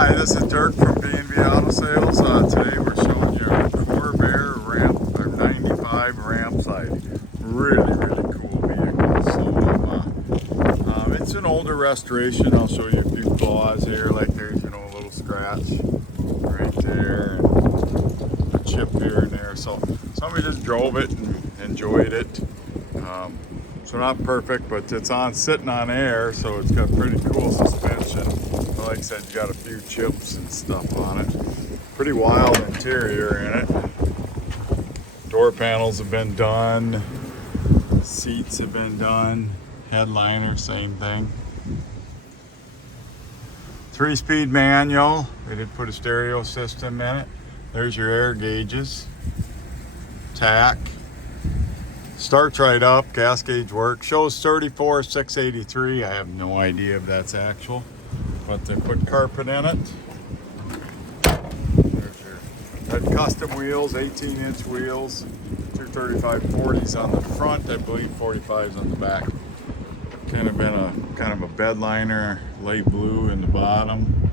Hi, this is Dirk from B&B Auto Sales. Today we're showing you a Corvair 95 Rampside. Really cool vehicle. So it's an older restoration. I'll show you a few flaws here. Like there's, a little scratch right there and a chip here and there. So somebody just drove it and enjoyed it. So not perfect, but it's sitting on air, so it's got pretty cool suspension. But like I said, you got a few chips and stuff on it. Pretty wild interior in it. Door panels have been done. Seats have been done. Headliner, same thing. 3-speed manual. They did put a stereo system in it. There's your air gauges. Tack. Starts right up, gas gauge works. Shows 34,683. I have no idea if that's actual, but they put carpet in it. There's your red custom wheels, 18-inch wheels, 235/40s on the front, I believe 45s on the back. Kind of a bed liner, light blue in the bottom.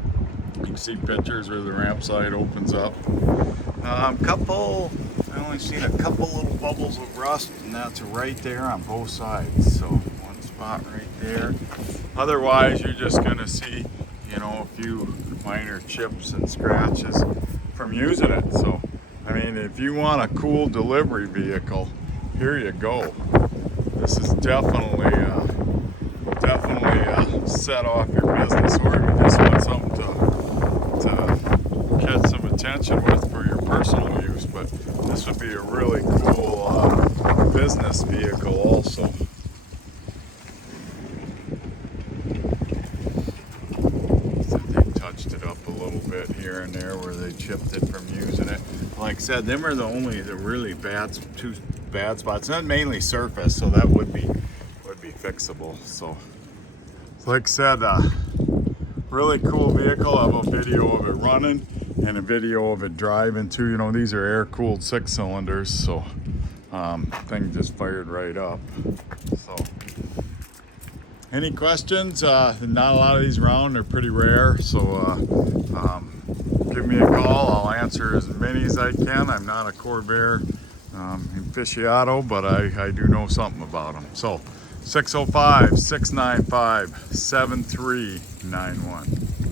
You can see pictures where the Rampside opens up. I only seen a couple little bubbles of rust, and that's right there on both sides. So one spot right there. Otherwise, you're just gonna see, a few minor chips and scratches from using it. So, I mean, if you want a cool delivery vehicle, here you go. This is definitely set off your business, or if you just want something to catch some attention with for your personal use. But this would be a really cool business vehicle also. So they touched it up a little bit here and there where they chipped it from using it. Like I said, them are the really two bad spots. Not mainly surface, so that would be fixable. So like I said, really cool vehicle. I have a video of it running and a video of it driving too. These are air-cooled 6-cylinders, so thing just fired right up. So any questions? Not a lot of these around. They're pretty rare, so give me a call. I'll answer as many as I can. I'm not a Corvair aficionado, but I do know something about them. So 605-695-7391.